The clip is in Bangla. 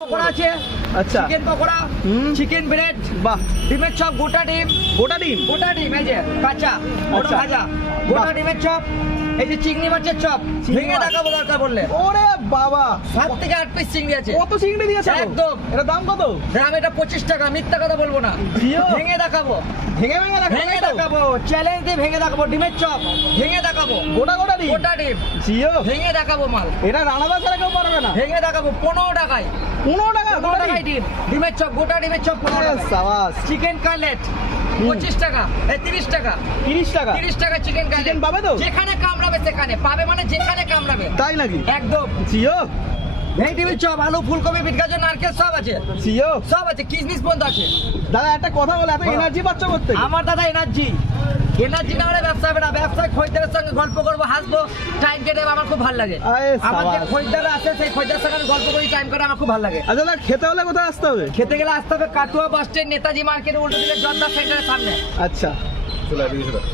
পকোড়া আছে, আচ্ছা চিকেন পকোড়া, চিকেন ব্রেড, বাহ ডিমের চপ, গোটা ডিম, এই যে কাঁচা ওটা আচ্ছা। ভাজা, গোটা বাহ। ডিমের চপ, এই যে চিংড়ি মাছের চপ, চিংড়ি ভেঙে মাছ। দেখাবো দরকার বললে। ওরে বাবা 7 থেকে 8 পিস চিংড়ি আছে। কত চিংড়ি দিয়েছে একদম। এটা দাম কত? দাম এটা 25 টাকা, মিথ্যা কথা বলবো না। জিও। ভেঙে দেখাবো, ভেঙে ভেঙে ভেঙে দেখাবো, চ্যালেঞ্জ দিয়ে ভেঙে দেখাবো। ডিমের চপ ভেঙে দেখাবো, গোটা গোটা দিই গোটা ডিম জিও। ভেঙে দেখাবো মাল, এটা রানাদা ছাড়া কেউ পারবে না। ভেঙে দেখাবো 15 টাকায়। 15 টাকা 15 টাকায় ডিম, ডিমের চপ, গোটা ডিমের চপ 15 টাকায়। সাবাস। চিকেন কাটলেট 25 টাকা, এই 30 টাকা, 30 টাকা 30 টাকা চিকেন কাটলেট। চিকেন পাবে তো? যেখানে কামড়াবে সেখানে পাবে, মানে যেখানে কামড়াবে তাই নাকি? একদম। জিও ভেজিটেবিল চপ, আলু, ফুলকপি, বিট গাজর, নারকেল সব আছে, জিও। সব আছে, কিসমিস পর্যন্ত আছে। দাদা একটা কথা বলে, এত বলো। এনার্জি পাচ্ছ করতে? আমার দাদা এনার্জি না হলে ব্যবসা হবে না। ব্যবসায় খরিদ্দারের সঙ্গে গল্প করবো, হাসবো, টাইম কেটে আমার খুব ভালো লাগে। আরে আমার যে সাবাস। খরিদ্দার আছে সেই খরিদ্দারের সঙ্গে আমি গল্প করি, টাইম কাটে আমার খুব ভালো লাগে। আচ্ছা দাদা খেতে হলে কোথায় আসতে হবে? খেতে গেলে আসতে হবে কাটুয়া বাস স্ট্যান্ড, নেতাজি মার্কেটের উল্টো দিকে জর্দা সেন্টারের সামনে। আচ্ছা